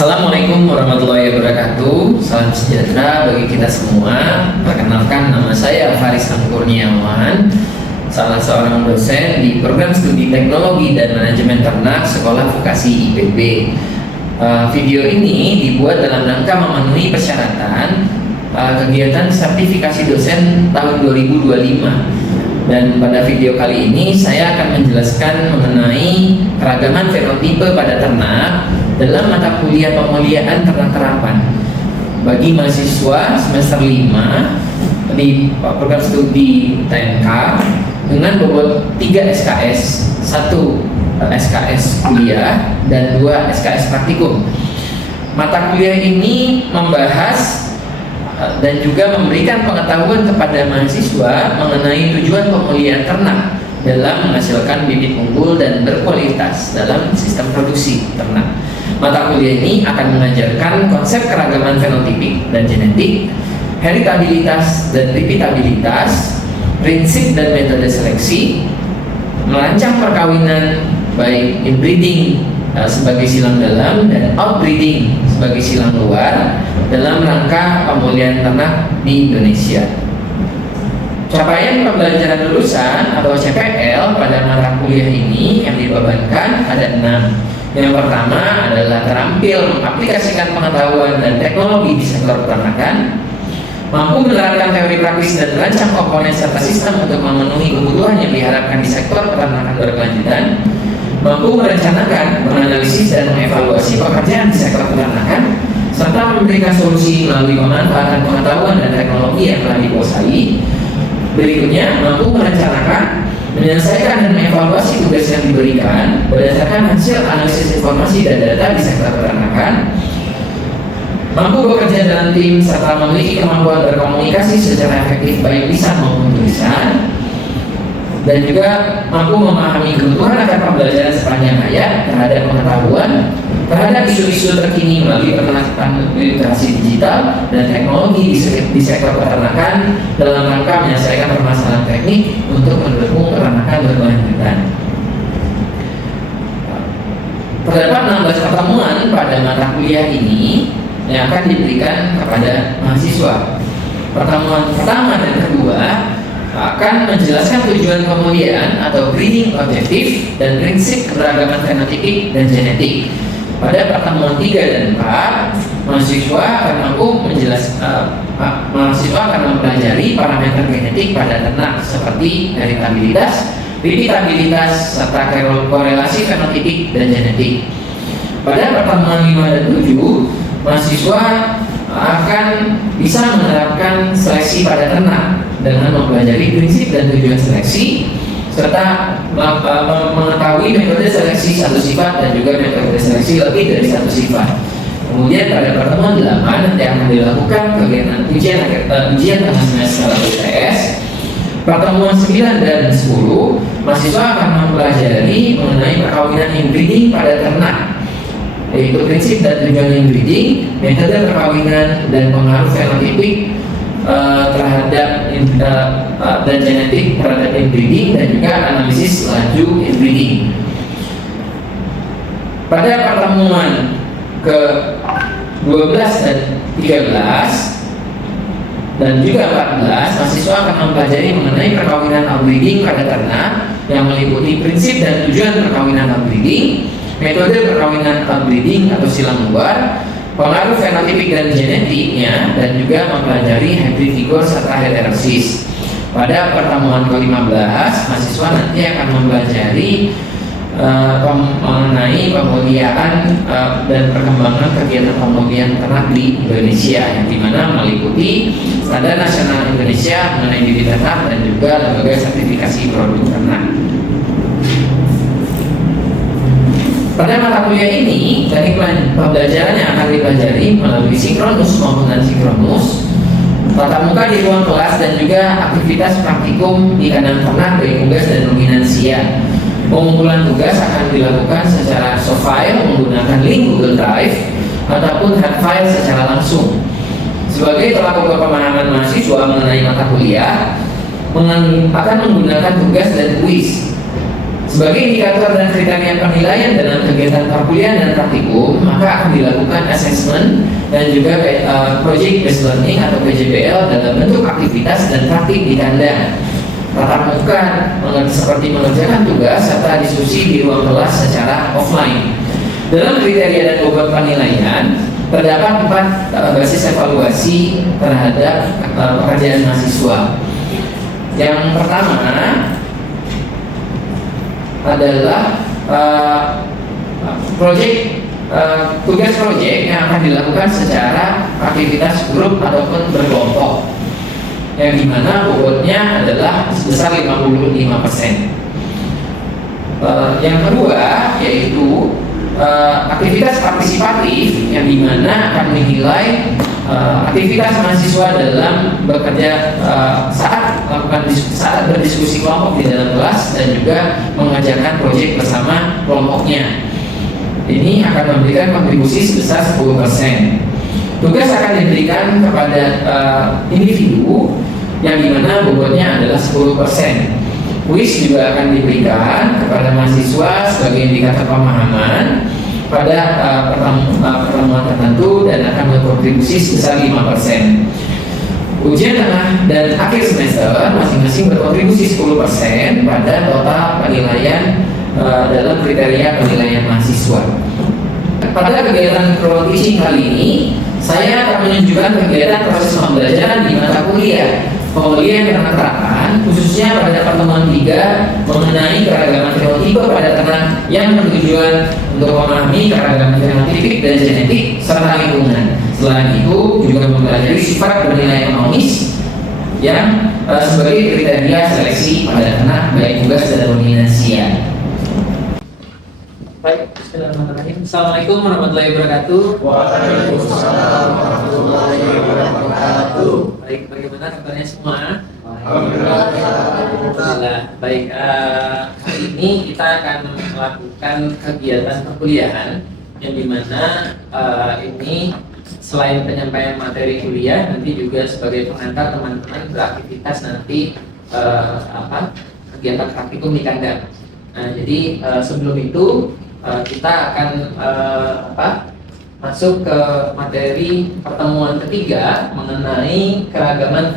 Assalamualaikum warahmatullahi wabarakatuh. Salam sejahtera bagi kita semua. Perkenalkan, nama saya Faris Kurniawan, salah seorang dosen di program studi teknologi dan manajemen ternak Sekolah Vokasi IPB. Video ini dibuat dalam rangka memenuhi persyaratan kegiatan sertifikasi dosen tahun 2025. Dan pada video kali ini saya akan menjelaskan mengenai keragaman fenotipe pada ternak dalam mata kuliah pemuliaan ternak terapan bagi mahasiswa semester 5 di program studi TNK dengan bobot 3 SKS, 1 SKS kuliah dan 2 SKS praktikum. Mata kuliah ini membahas dan juga memberikan pengetahuan kepada mahasiswa mengenai tujuan pemulihan ternak dalam menghasilkan bibit unggul dan berkualitas dalam sistem produksi ternak. Mata kuliah ini akan mengajarkan konsep keragaman fenotipik dan genetik, heritabilitas dan repeatabilitas, prinsip dan metode seleksi, merancang perkawinan baik inbreeding sebagai silang dalam dan outbreeding sebagai silang luar dalam rangka pemulihan ternak di Indonesia. Capaian pembelajaran lulusan atau CPL pada mata kuliah ini yang dibebankan ada 6. Yang pertama adalah terampil mengaplikasikan pengetahuan dan teknologi di sektor peternakan, mampu menerapkan teori praktis dan merancang komponen serta sistem untuk memenuhi kebutuhan yang diharapkan di sektor peternakan berkelanjutan, mampu merencanakan, menganalisis dan mengevaluasi pekerjaan di sektor peternakan, serta memberikan solusi melalui pemanfaatan pengetahuan dan teknologi yang telah dikuasai. Berikutnya, mampu merencanakan, menyelesaikan dan mengevaluasi tugas yang diberikan berdasarkan hasil analisis informasi dan data di sektor peternakan, mampu bekerja dalam tim serta memiliki kemampuan berkomunikasi secara efektif baik lisan maupun tulisan, dan juga mampu memahami kebutuhan akan pembelajaran sepanjang hayat terhadap pengetahuan terhadap isu-isu terkini melalui penerapkan literasi digital dan teknologi di sektor peternakan dalam rangka menyelesaikan permasalahan teknik untuk mendukung peternakan berkelanjutan. Terdapat 16 pertemuan pada mata kuliah ini yang akan diberikan kepada mahasiswa. Pertemuan pertama dan kedua akan menjelaskan tujuan pemulihan atau breeding objektif dan prinsip keberagaman fenotipik dan genetik. Pada pertemuan 3 dan 4, mahasiswa akan mempelajari parameter genetik pada ternak seperti heritabilitas, repeatabilitas, serta korelasi fenotipik dan genetik. Pada pertemuan 5 dan 7, mahasiswa akan bisa menerapkan seleksi pada ternak dengan mempelajari prinsip dan tujuan seleksi serta mengetahui metode seleksi satu sifat dan juga metode seleksi lebih dari satu sifat. Kemudian pada pertemuan 8 nanti akan dilakukan kegiatan ujian tengah semester UTS. Pertemuan 9 dan 10 mahasiswa akan mempelajari mengenai perkawinan inbreeding pada ternak, yaitu prinsip dan tujuan inbreeding, metode perkawinan dan pengaruh fenotipik terhadap dan genetik terhadap inbreeding dan juga analisis laju inbreeding. Pada pertemuan ke-12 dan 13 dan juga 14, mahasiswa akan mempelajari mengenai perkawinan outbreeding pada ternak yang meliputi prinsip dan tujuan perkawinan outbreeding, metode perkawinan outbreeding atau silang luar, pengaruh fenotipik dan genetiknya, dan juga mempelajari hybrid vigor serta heterosis. Pada pertemuan ke-15, mahasiswa nanti akan mempelajari mengenai pemulihan dan perkembangan kegiatan pemulihan ternak di Indonesia, yang dimana meliputi Standar Nasional Indonesia mengenai bibit ternak dan juga lembaga sertifikasi produk ternak. Pada mata kuliah ini, teknik pembelajaran yang akan dipelajari melalui sinkronus maupun asinkronus, tatap muka di ruang kelas dan juga aktivitas praktikum di kandang ternak baik unggas dan ruminansia. Pengumpulan tugas akan dilakukan secara soft file menggunakan link Google Drive ataupun hard file secara langsung. Sebagai tolak ukur pemahaman mahasiswa mengenai mata kuliah, akan menggunakan tugas dan kuis. Sebagai indikator dan kriteria penilaian dalam kegiatan perkuliahan dan praktikum, maka akan dilakukan assessment dan juga project based learning atau PJBL dalam bentuk aktivitas dan praktik di kandang, tatap muka seperti mengerjakan tugas serta diskusi di ruang kelas secara offline. Dalam kriteria dan bobot penilaian terdapat 4 basis evaluasi terhadap pekerjaan mahasiswa. Yang pertama adalah tugas proyek yang akan dilakukan secara aktivitas grup ataupun berkelompok, yang dimana bobotnya adalah sebesar 55%. Yang kedua yaitu aktivitas partisipatif, yang dimana akan menilai aktivitas mahasiswa dalam bekerja saat berdiskusi kelompok di dalam kelas dan juga mengerjakan proyek bersama kelompoknya. Ini akan memberikan kontribusi sebesar 10%. Tugas akan diberikan kepada individu yang dimana bobotnya adalah 10%. Kuis juga akan diberikan kepada mahasiswa sebagai indikator pemahaman pada pertemuan tertentu dan akan berkontribusi sebesar 5%. Ujian tengah dan akhir semester masing-masing berkontribusi 10% pada total penilaian dalam kriteria penilaian mahasiswa. Pada kegiatan crowd teaching kali ini, saya akan menunjukkan kegiatan proses pembelajaran di mata kuliah pemulihan keterangan, khususnya pada pertemuan 3 mengenai keragaman fenotipe pada ternak yang bertujuan untuk memahami keragaman fenotipik dan genetik serta lingkungan. Selain itu juga mempelajari sifat bernilai ekonomis yang sebagai kriteria seleksi pada ternak baik tugas dan dominansia. Baik, bismillahirrahmanirrahim. Assalamualaikum warahmatullahi wabarakatuh. Waalaikumsalam warahmatullahi wabarakatuh. Baik, bagaimana kabarnya semua? Alhamdulillah. Baik, hari ini kita akan melakukan kegiatan perkuliahan yang dimana ini selain penyampaian materi kuliah, nanti juga sebagai pengantar teman-teman beraktivitas nanti kegiatan praktikum di kandang. Nah, jadi sebelum itu kita akan masuk ke materi pertemuan ketiga mengenai keragaman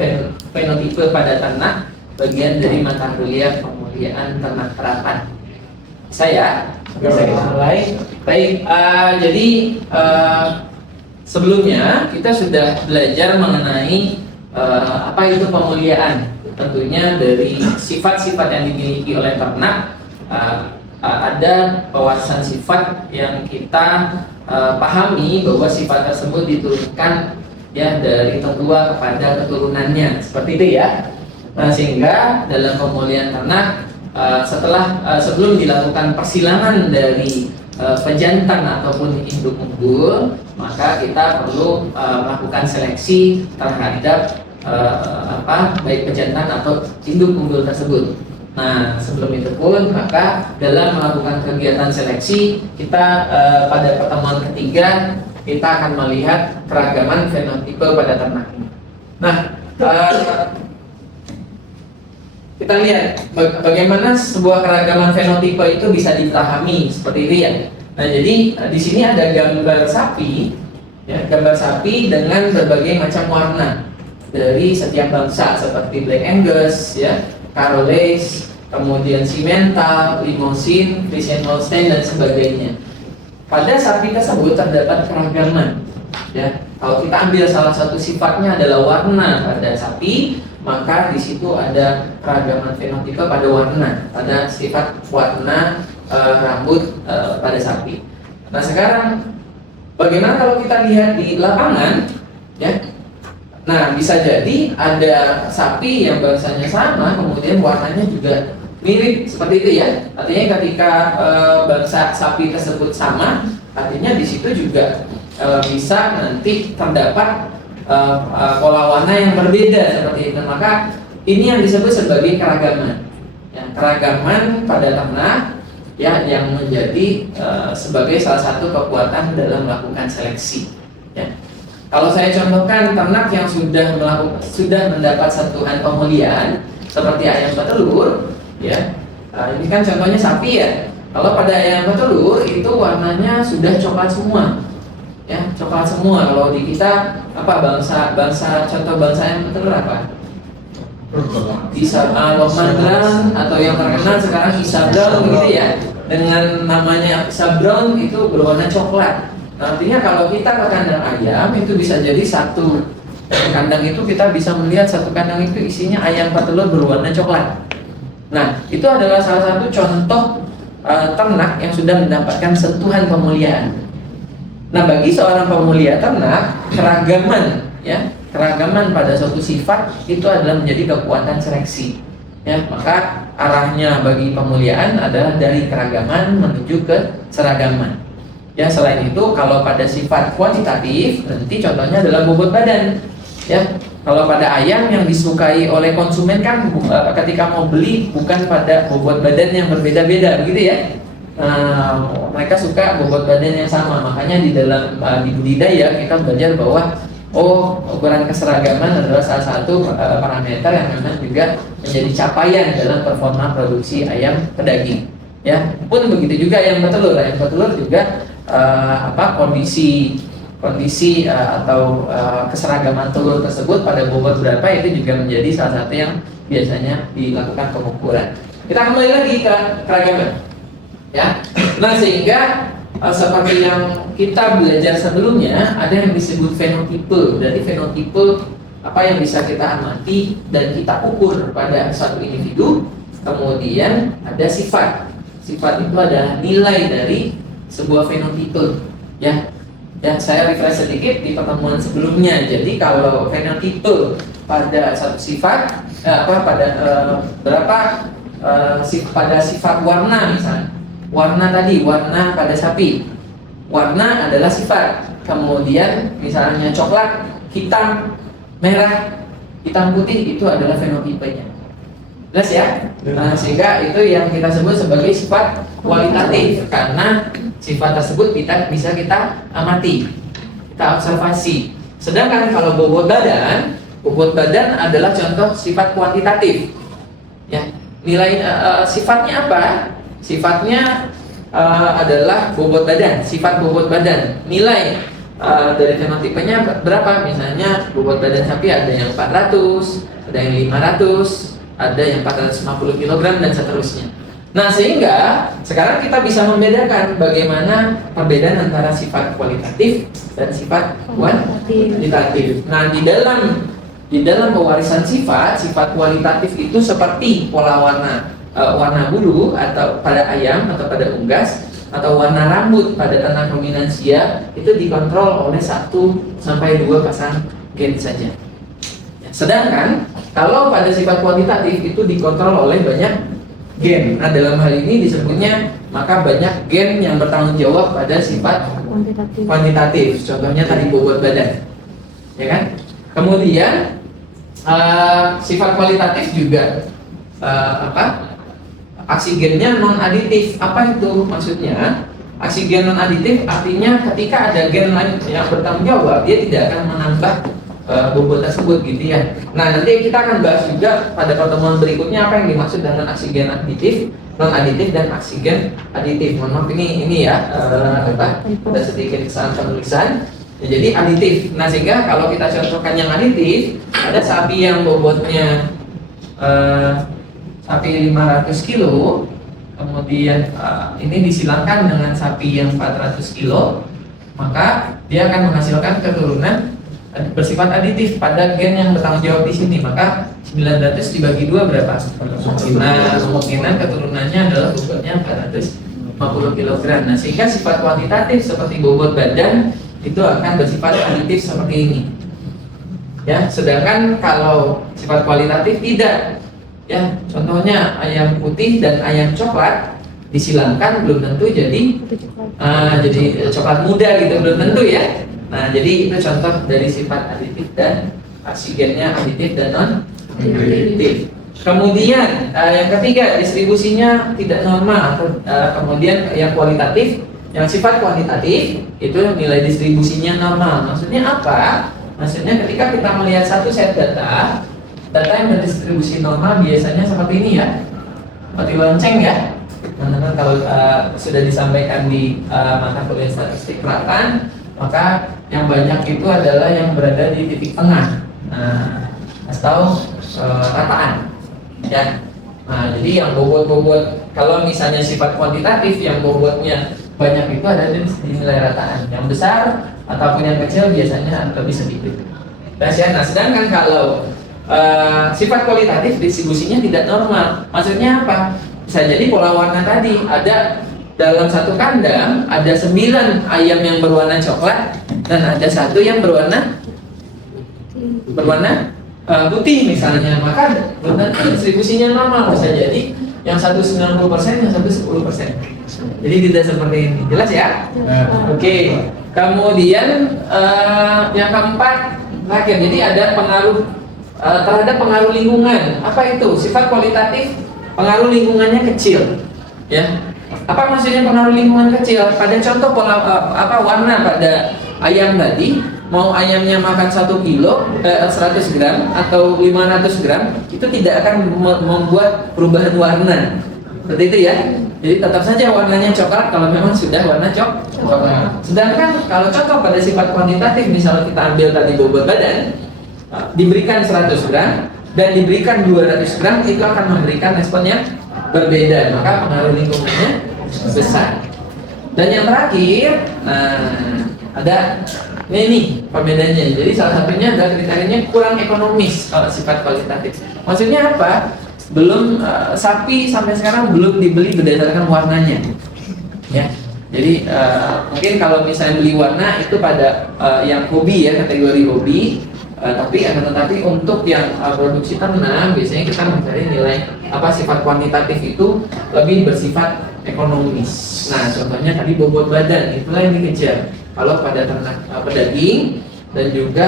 fenotipe pada ternak, bagian dari mata kuliah pemuliaan ternak terapan. Saya bisa kita mulai. Baik, jadi sebelumnya kita sudah belajar mengenai apa itu pemuliaan. Tentunya dari sifat-sifat yang dimiliki oleh ternak, ada pewawasan sifat yang kita pahami bahwa sifat tersebut diturunkan ya dari tetua kepada keturunannya, seperti itu ya. Nah, sehingga dalam pemulihan ternak sebelum dilakukan persilangan dari pejantan ataupun induk unggul, maka kita perlu melakukan seleksi terhadap baik pejantan atau induk unggul tersebut. Nah, sebelum itu pun maka dalam melakukan kegiatan seleksi kita pada pertemuan ketiga kita akan melihat keragaman fenotipe pada ternak ini. Nah, kita lihat bagaimana sebuah keragaman fenotipe itu bisa dipahami seperti itu ya. Nah, jadi di sini ada gambar sapi, ya, gambar sapi dengan berbagai macam warna dari setiap bangsa seperti Black Angus, ya, Charolais, kemudian Simmental, Limousin, Friesian Holstein dan sebagainya. Pada sapi tersebut terdapat keragaman. Ya, kalau kita ambil salah satu sifatnya adalah warna pada sapi, maka di situ ada keragaman fenotipe pada warna, pada sifat warna rambut pada sapi. Nah, sekarang bagaimana kalau kita lihat di lapangan, ya? Nah, bisa jadi ada sapi yang bangsanya sama, kemudian warnanya juga mirip seperti itu ya. Artinya ketika bangsa sapi tersebut sama, artinya di situ juga bisa nanti terdapat pola warna yang berbeda seperti itu. Maka ini yang disebut sebagai keragaman. Ya, keragaman pada ternak ya yang menjadi sebagai salah satu kekuatan dalam melakukan seleksi. Ya. Kalau saya contohkan ternak yang sudah mendapat sentuhan pemulihan seperti ayam petelur, ya, Ini kan contohnya sapi ya. Kalau pada ayam petelur itu warnanya sudah coklat semua, ya coklat semua. Kalau di kita apa contoh bangsa ayam petelur apa? Lokman Brown atau yang terkenal sekarang Isa Brown gitu ya. Dengan namanya Isa Brown itu berwarna coklat. Artinya kalau kita ke kandang ayam itu bisa jadi satu kandang itu kita bisa melihat satu kandang itu isinya ayam petelur berwarna coklat. Nah, itu adalah salah satu contoh ternak yang sudah mendapatkan sentuhan pemuliaan. Nah, bagi seorang pemulia ternak, keragaman pada suatu sifat itu adalah menjadi kekuatan seleksi. Ya, maka arahnya bagi pemuliaan adalah dari keragaman menuju ke seragaman. Ya, selain itu kalau pada sifat kuantitatif, nanti contohnya adalah bobot badan. Ya, kalau pada ayam yang disukai oleh konsumen kan ketika mau beli bukan pada bobot badan yang berbeda-beda, begitu ya. Mereka suka bobot badan yang sama. Makanya di dalam di budidaya kita belajar bahwa ukuran keseragaman adalah salah satu parameter yang memang juga menjadi capaian dalam performa produksi ayam pedaging. Ya, pun begitu juga ayam petelur. Ayam petelur juga kondisi atau keseragaman telur tersebut pada bobot berapa itu juga menjadi salah satu yang biasanya dilakukan pengukuran. Kita kembali lagi ke keragaman, ya. Nah, sehingga seperti yang kita belajar sebelumnya, ada yang disebut fenotipe. Jadi fenotipe apa yang bisa kita amati dan kita ukur pada suatu individu. Kemudian ada sifat. Sifat itu adalah nilai dari sebuah fenotipe, ya. Dan saya refresh sedikit di pertemuan sebelumnya. Jadi kalau fenotipe pada satu sifat, pada sifat warna misalnya, warna pada sapi, warna adalah sifat. Kemudian misalnya coklat, hitam, merah, hitam putih itu adalah fenotipenya. Jelas ya? Nah, sehingga itu yang kita sebut sebagai sifat kualitatif karena sifat tersebut bisa kita amati, kita observasi. Sedangkan kalau bobot badan adalah contoh sifat kuantitatif. Ya, nilai sifatnya apa? Sifatnya adalah bobot badan, sifat bobot badan. Nilai dari fenotipenya berapa? Misalnya bobot badan sapi ada yang 400, ada yang 500, ada yang 450 kg dan seterusnya. Nah, sehingga sekarang kita bisa membedakan bagaimana perbedaan antara sifat kualitatif dan sifat kuantitatif. Nah, di dalam pewarisan sifat kualitatif itu seperti pola warna bulu atau pada ayam atau pada unggas atau warna rambut pada ternak ruminansia itu dikontrol oleh 1 sampai 2 pasang gen saja. Sedangkan kalau pada sifat kuantitatif itu dikontrol oleh banyak gen. Nah, dalam hal ini disebutnya maka banyak gen yang bertanggung jawab pada sifat kuantitatif. Contohnya tadi bobot badan, ya kan? Kemudian sifat kualitatif juga aksi gennya non aditif. Apa itu maksudnya? Aksi gen non aditif artinya ketika ada gen lain yang bertanggung jawab, dia tidak akan menambah bobot tersebut gitu ya. Nah, nanti kita akan bahas juga pada pertemuan berikutnya apa yang dimaksud dengan aksi gen aditif, non aditif dan aksi gen aditif. Mohon maaf ini ya ada sedikit kesalahan penulisan. Ya, jadi aditif. Nah, sehingga kalau kita contohkan yang aditif, ada sapi yang bobotnya sapi 500 kilo, kemudian ini disilangkan dengan sapi yang 400 kilo, maka dia akan menghasilkan keturunan bersifat aditif pada gen yang bertanggung jawab di sini. Maka 900 dibagi 2 berapa? Nah, kemungkinan keturunannya adalah bobotnya 450 kg. Nah, sehingga sifat kuantitatif seperti bobot badan itu akan bersifat aditif seperti ini. Ya, sedangkan kalau sifat kualitatif tidak. Ya, contohnya ayam putih dan ayam coklat disilangkan belum tentu jadi coklat muda gitu, belum tentu ya. Nah, jadi itu contoh dari sifat aditif dan aksi gennya aditif dan non aditif. Kemudian yang ketiga, distribusinya tidak normal atau kemudian yang kualitatif, yang sifat kuantitatif itu nilai distribusinya normal. Maksudnya apa? Maksudnya ketika kita melihat satu set data yang berdistribusi normal biasanya seperti ini ya. mati lonceng ya. Teman-teman kalau sudah disampaikan di mata kuliah statistik ratan, maka yang banyak itu adalah yang berada di titik tengah. Nah, atau rataan ya. Nah, jadi yang bobot-bobot, kalau misalnya sifat kuantitatif yang bobotnya banyak itu ada di nilai rataan. Yang besar ataupun yang kecil biasanya lebih sedikit. Nah, sedangkan kalau sifat kualitatif distribusinya tidak normal. Maksudnya apa? Bisa jadi pola warna tadi ada dalam satu kandang ada 9 ayam yang berwarna coklat dan ada satu yang berwarna putih misalnya, maka distribusinya normal. Bisa jadi yang satu 90%, yang satu 10%. Jadi tidak seperti ini, jelas ya? Oke. Kemudian yang keempat terakhir, jadi ada pengaruh terhadap pengaruh lingkungan. Apa itu? Sifat kualitatif pengaruh lingkungannya kecil, ya. Apa maksudnya pengaruh lingkungan kecil? Pada contoh warna pada ayam tadi, mau ayamnya makan 1 kilo, 100 gram atau 500 gram, itu tidak akan membuat perubahan warna. Seperti itu ya. Jadi tetap saja warnanya coklat kalau memang sudah warna coklat. Sedangkan kalau contoh pada sifat kuantitatif, misalnya kita ambil tadi bobot badan, diberikan 100 gram dan diberikan 200 gram, itu akan memberikan respon yang berbeda. Maka pengaruh lingkungannya besar. Dan yang terakhir, ada ini perbedaannya. Jadi salah satunya adalah kriterianya kurang ekonomis kalau sifat kualitatif. Maksudnya apa? Belum sapi sampai sekarang belum dibeli berdasarkan warnanya, ya. Jadi mungkin kalau misalnya beli warna itu pada yang hobi ya, kategori hobi. Tetapi untuk yang produksi ternak biasanya kita mencari nilai sifat kuantitatif itu lebih bersifat ekonomis. Nah, contohnya tadi bobot badan, itulah yang dikejar. Kalau pada ternak pedaging dan juga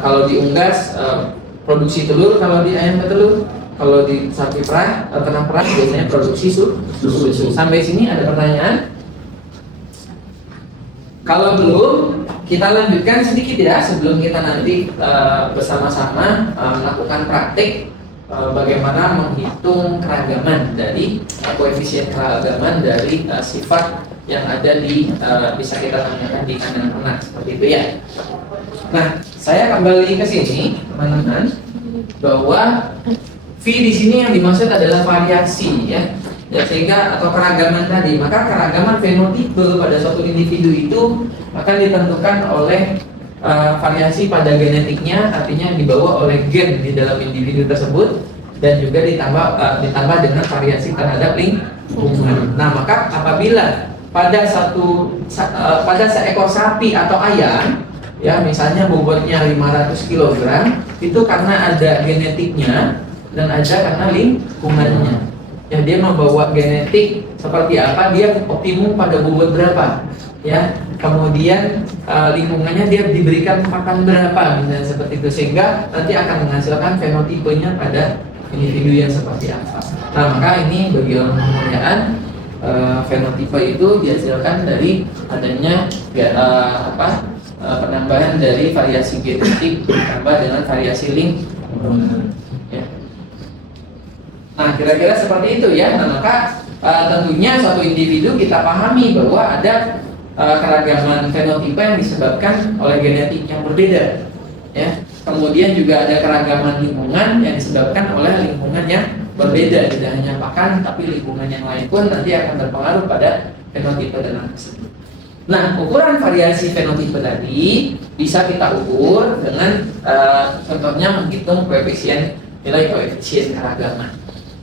kalau di unggas produksi telur, kalau di ayam petelur, kalau di sapi perah, ternak perah biasanya produksi susu. Sampai sini ada pertanyaan? Kalau belum, kita lanjutkan sedikit ya sebelum kita nanti bersama-sama melakukan praktik bagaimana menghitung keragaman dari koefisien keragaman dari sifat yang ada di bisa kita tanyakan di kandang ternak seperti itu ya. Nah, saya kembali ke sini teman-teman, bahwa V di sini yang dimaksud adalah variasi ya. Sehingga atau keragaman tadi, maka keragaman fenotipe pada suatu individu itu akan ditentukan oleh variasi pada genetiknya, artinya dibawa oleh gen di dalam individu tersebut, dan juga ditambah dengan variasi terhadap lingkungan. Nah, maka apabila pada seekor sapi atau ayam, ya misalnya bobotnya 500 kg, itu karena ada genetiknya dan ada karena lingkungannya. Ya, dia membawa genetik seperti apa, dia optimum pada bobot berapa, ya. Kemudian lingkungannya dia diberikan pakan berapa, misalnya seperti itu, sehingga nanti akan menghasilkan fenotipenya pada individu yang seperti apa. Nah, maka ini bagi ilmu kemurniaan, fenotipe itu dihasilkan dari adanya penambahan dari variasi genetik ditambah dengan variasi lingkungan. Nah, kira-kira seperti itu ya. Nah, maka tentunya suatu individu kita pahami bahwa ada keragaman fenotipe yang disebabkan oleh genetik yang berbeda, ya. Kemudian juga ada keragaman lingkungan yang disebabkan oleh lingkungan yang berbeda. Tidak hanya pakan, tapi lingkungan yang lain pun nanti akan berpengaruh pada fenotipe ternak tersebut. Nah, ukuran variasi fenotipe tadi bisa kita ukur dengan contohnya menghitung nilai koefisien keragaman.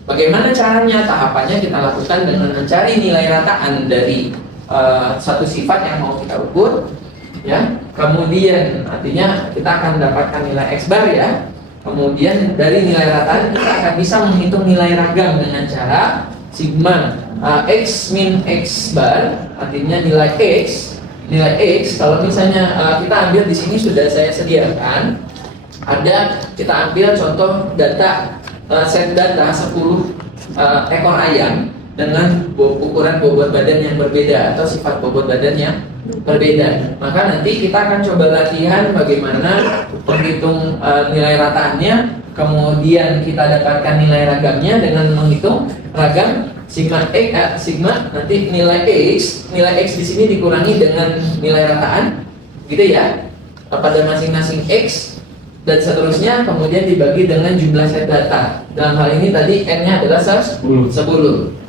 Bagaimana caranya? Tahapannya kita lakukan dengan mencari nilai rataan dari satu sifat yang mau kita ukur, ya. Kemudian artinya kita akan mendapatkan nilai X bar ya. Kemudian dari nilai rataan kita akan bisa menghitung nilai ragam dengan cara sigma X min X bar, artinya nilai X. Kalau misalnya kita ambil di sini sudah saya sediakan, kita ambil contoh data. Set data 10 ekor ayam dengan ukuran bobot badan yang berbeda atau sifat bobot badan yang berbeda. Maka nanti kita akan coba latihan bagaimana menghitung nilai rataannya kemudian kita dapatkan nilai ragamnya dengan menghitung ragam sigma sigma nanti nilai x di sini dikurangi dengan nilai rataan, gitu ya, pada masing-masing x dan seterusnya, kemudian dibagi dengan jumlah set data. Dalam hal ini tadi n-nya adalah 10.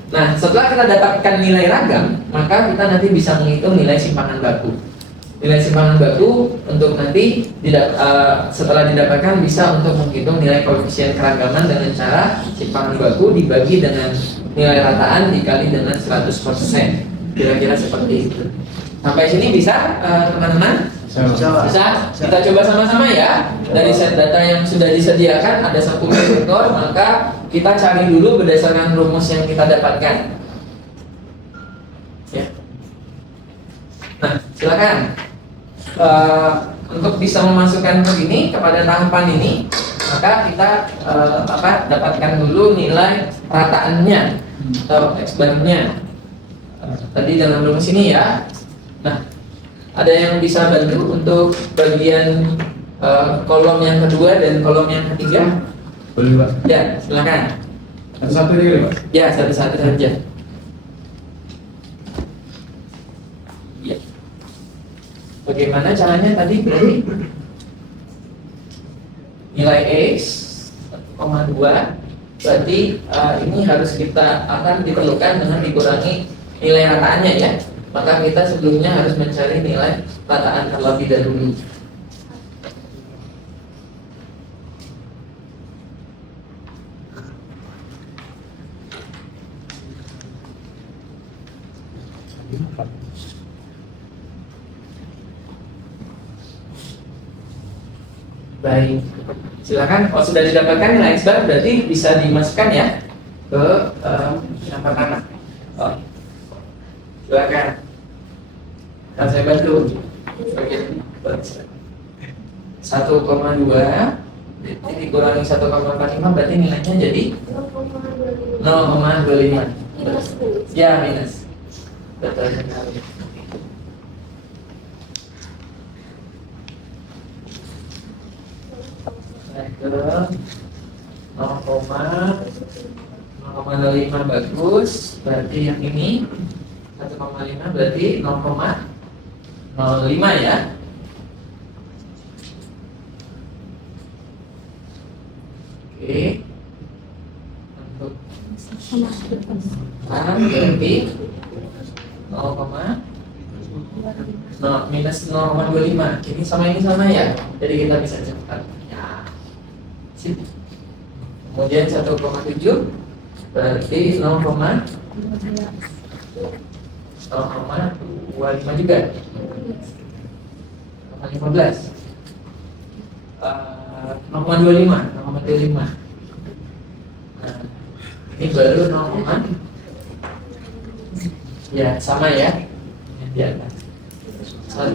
Nah, setelah kita dapatkan nilai ragam, maka kita nanti bisa menghitung nilai simpangan baku. Nilai simpangan baku untuk nanti setelah didapatkan bisa untuk menghitung nilai koefisien keragaman dengan cara simpangan baku dibagi dengan nilai rataan dikali dengan 100%. Kira-kira seperti itu. Sampai sini bisa teman-teman? Bisa? Kita coba sama-sama ya. Dari set data yang sudah disediakan ada 10 vektor, maka kita cari dulu berdasarkan rumus yang kita dapatkan. Ya. Nah, silakan. Untuk bisa memasukkan begini kepada tahapan ini, maka kita dapatkan dulu nilai rataannya atau X-bar-nya. Tadi dalam rumus ini ya. Nah, ada yang bisa bantu untuk bagian kolom yang kedua dan kolom yang ketiga? Boleh, Pak. Ya, silakan. Satu-satu aja, Pak. Ya, satu-satu saja. Ya. Bagaimana caranya tadi berarti? Nilai X 1,2 berarti ini harus kita akan diperlukan dengan dikurangi nilai rataannya ya. Maka kita sebelumnya harus mencari nilai rataan terlebih dahulu. Baik, silakan. Kalau sudah didapatkan nilai X-bar berarti bisa dimasukkan ya ke yang pertama. Oh. Silakan. Dan saya bantu. Bagian 1,2 dikurangi 1,45 berarti nilainya jadi 0,25. Ya, minus. Betul sekali. Betul. 0,05 bagus. Berarti yang ini 1,5 berarti 0,05 ya. Oke. Untuk berarti 0, minus 0,25. Ini sama ya. Jadi kita bisa cepat. Ya. Sip. Kemudian 1,7 berarti 0,25 juga. 0,15. 0,25. Nah, ini baru 0, ya sama ya. Di atas. 1.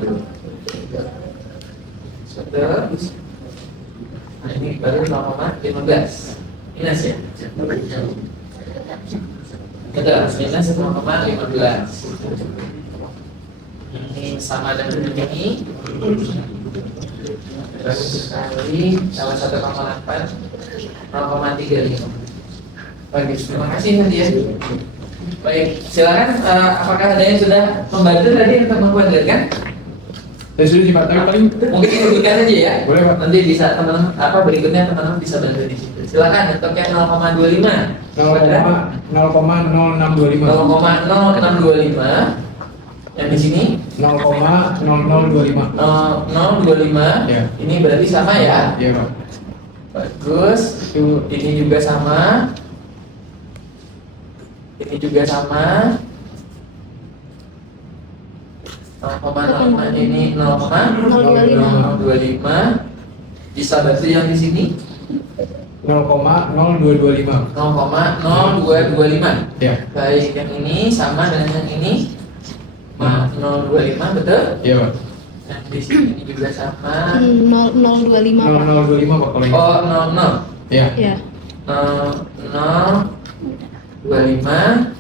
Nah, ini baru 0,15. Minus ya. Betul, minus 0,15. Ini sama dengan ini. Bagus sekali. Salah 1,8, 0,35. Bagus, terima kasih nanti ya. Baik, silakan. Apakah ada yang sudah membantu tadi untuk mengkuadratkan? Saya sudah Pak, tapi paling Mungkin diberikan aja ya. Boleh, Pak. Nanti bisa teman-teman berikutnya teman-teman bisa bantu di situ. Silakan untuk yang 0,25. 0,0625. 0,0625. Yang di sini 0,0025. 0,025. Ya. Ini berarti sama ya. Iya, Pak. Bagus. Ini juga sama. Ini juga sama. 0,05 ini 0,025. Bisa bantu yang di sini 0,0225. 0,0225. Ya. Baik, yang ini sama dengan yang ini 0,025 betul? Iya, Pak. Dan di sini juga sama. 0025 Pak. 0025 Pak kalau ini. Oh, 00. Iya. Ya. 0,025.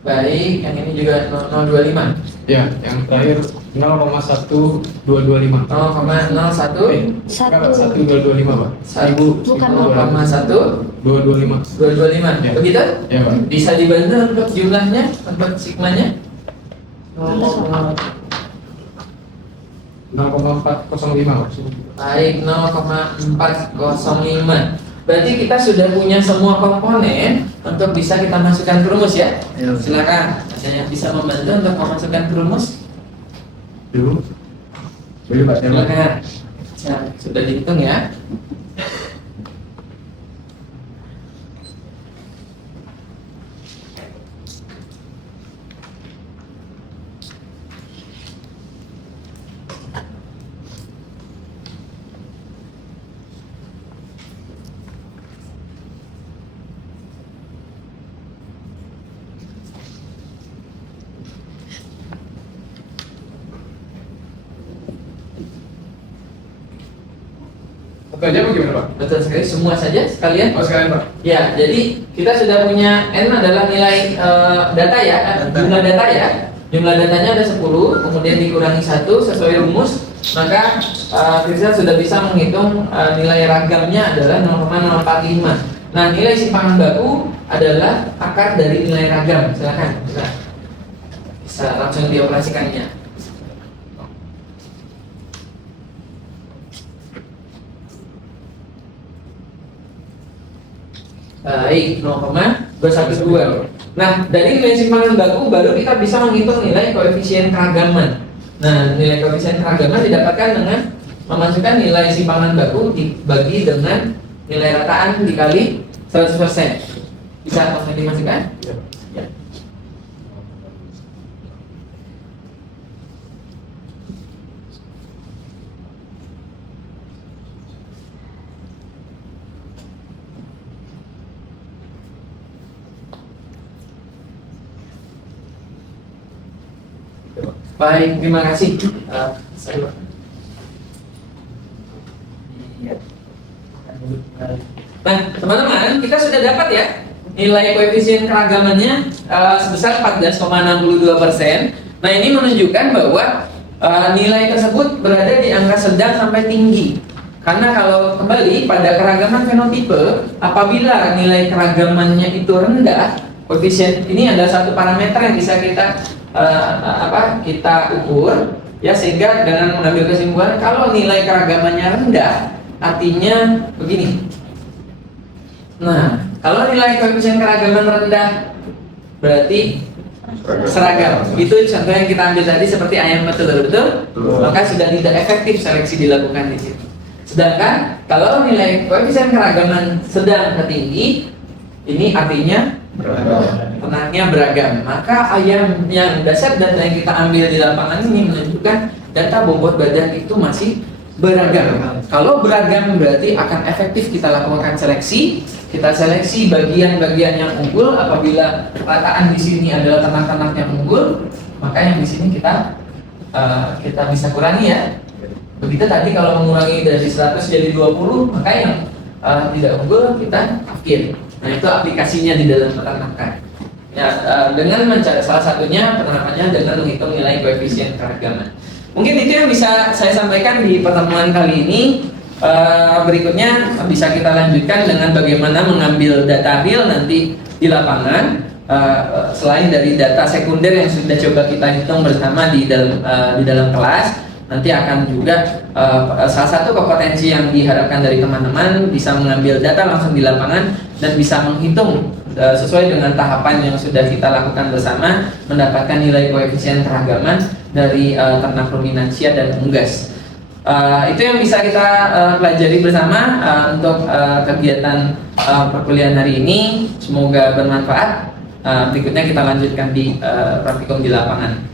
Baik, yang ini juga 0,025. Ya, yang terakhir 0,1225. 0,01 1225 Pak. 225. 225. Ya. Begitu? Ya Pak. Bisa dibantu untuk jumlahnya, untuk sigmanya? 0,405 Pak. Baik, 0,405. Berarti kita sudah punya semua komponen untuk bisa kita masukkan ke rumus ya? Ya. Silakan, saya bisa membantu untuk memasukkan ke rumus. Dulu. Boleh Pak. Ya, Pak. Silakan. Sudah dihitung ya? Satu aja apa gimana Pak? Betul sekali, semua saja sekalian. Oh sekalian Pak. Ya, jadi kita sudah punya N adalah nilai data ya, jumlah data ya. Jumlah datanya ada 10, kemudian dikurangi 1 sesuai rumus, maka kita sudah bisa menghitung nilai ragamnya adalah 0,045. Nah, nilai simpangan baku adalah akar dari nilai ragam. Silakan, bisa langsung dioperasikannya. Baik, 0,212. Nah, dari nilai simpangan baku baru kita bisa menghitung nilai koefisien keragaman. Nah, nilai koefisien keragaman didapatkan dengan memasukkan nilai simpangan baku dibagi dengan nilai rataan dikali 100%. Bisa langsung dimasukkan? Ya. Ya. Baik, terima kasih. Nah, teman-teman, kita sudah dapat ya nilai koefisien keragamannya sebesar 14,62%. Nah, ini menunjukkan bahwa nilai tersebut berada di angka sedang sampai tinggi. Karena kalau kembali pada keragaman fenotipe, apabila nilai keragamannya itu rendah, koefisien ini adalah satu parameter yang bisa kita kita ukur ya, sehingga dengan mengambil kesimpulan kalau nilai keragamannya rendah artinya begini. Nah, kalau nilai koefisien keragaman rendah berarti seragam. Itu contoh yang kita ambil tadi seperti ayam betul-betul, maka sudah tidak efektif seleksi dilakukan di situ. Sedangkan kalau nilai koefisien keragaman sedang ke tinggi, ini artinya ternaknya beragam. Maka ayam yang dasar data yang kita ambil di lapangan ini menunjukkan data bobot badan itu masih beragam. Kalau beragam berarti akan efektif kita lakukan seleksi. Kita seleksi bagian-bagian yang unggul. Apabila rataan di sini adalah ternak-ternak yang unggul, maka yang di sini kita bisa kurangi ya. Begitu tadi kalau mengurangi dari 100 jadi 20, maka yang tidak unggul kita akhir. Nah, itu aplikasinya di dalam peternakan. Ya, dengan mencari salah satunya peternakannya dengan menghitung nilai koefisien keragaman. Mungkin itu yang bisa saya sampaikan di pertemuan kali ini. Berikutnya bisa kita lanjutkan dengan bagaimana mengambil data real nanti di lapangan. Selain dari data sekunder yang sudah coba kita hitung bersama di dalam kelas, nanti akan juga salah satu kompetensi yang diharapkan dari teman-teman bisa mengambil data langsung di lapangan dan bisa menghitung sesuai dengan tahapan yang sudah kita lakukan bersama, mendapatkan nilai koefisien keragaman dari ternak ruminansia dan unggas. Itu yang bisa kita pelajari bersama untuk kegiatan perkuliahan hari ini. Semoga bermanfaat. Berikutnya kita lanjutkan di praktikum di lapangan.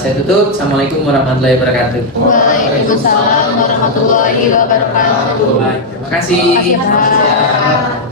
Saya tutup. Assalamualaikum warahmatullahi wabarakatuh. Waalaikumsalam warahmatullahi wabarakatuh. Terima kasih. Terima kasih, Pak.